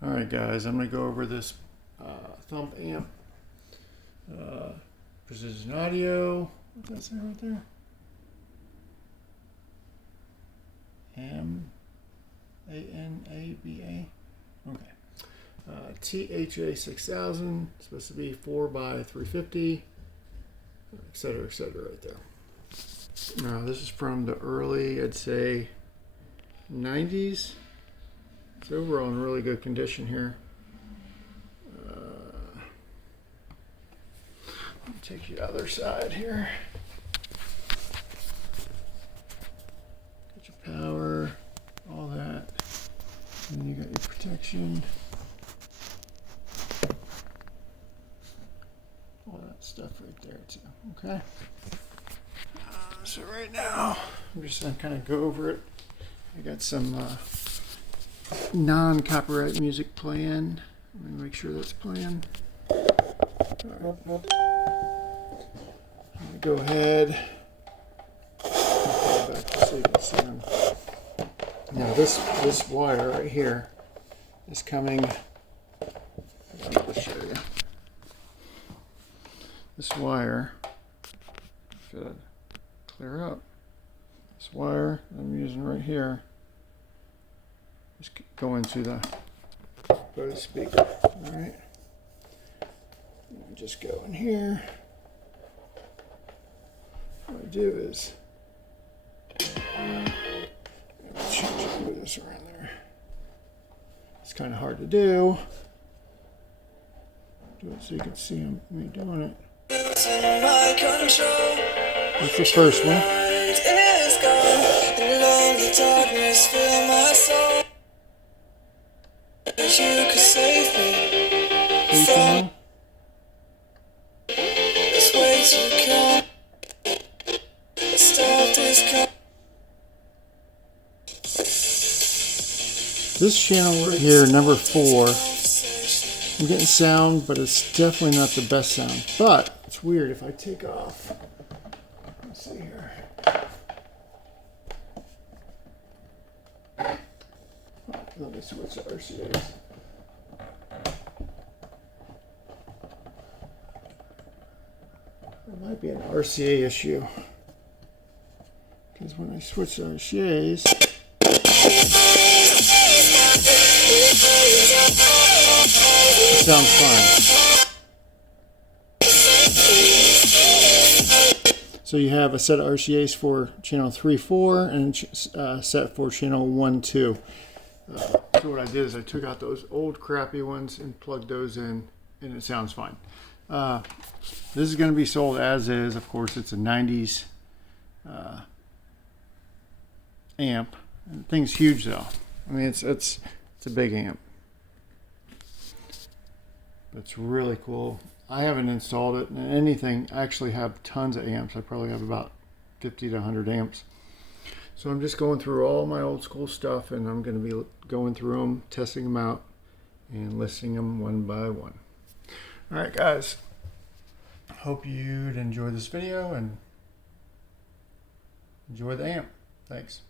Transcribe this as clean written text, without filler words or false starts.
Alright guys, I'm going to go over this Thump amp. Precision audio. What's that say right there? ANABA. Okay. THA-6000. Supposed to be 4x350. Etc. right there. Now this is from the early, I'd say, 90s. It's overall in really good condition here. Let me take the other side here. Get your power, all that. And then you got your protection. All that stuff right there too, okay? So right now, I'm just gonna kind of go over it. I got some non-copyright music playing. Let me make sure that's playing. Right. I'm gonna go ahead. Back so you can see them. Now this wire right here is coming. I'll show you. This wire should clear up. This wire I'm using right here is going to the Bose speaker. All right. Just go in here. What I do is move this around there. It's kind of hard to do. Do it so you can see me doing it. That's the first one. This channel right here, number 4, I'm getting sound, but it's definitely not the best sound. But it's weird if I take off. Let's see here. Let me switch to RCAs. There might be an RCA issue. Because when I switch to RCAs, it sounds fine. So you have a set of RCAs for channel 3, 4 and set for channel 1, 2. So what I did is I took out those old crappy ones and plugged those in, and it sounds fine. This is going to be sold as is. Of course, it's a 90s amp. The thing's huge though. I mean, it's a big amp. It's really cool. I haven't installed it in anything. I actually have tons of amps. I probably have about 50 to 100 amps. So I'm just going through all my old school stuff, and I'm going to be going through them, testing them out, and listing them one by one. All right, guys. Hope you'd enjoy this video and enjoy the amp. Thanks.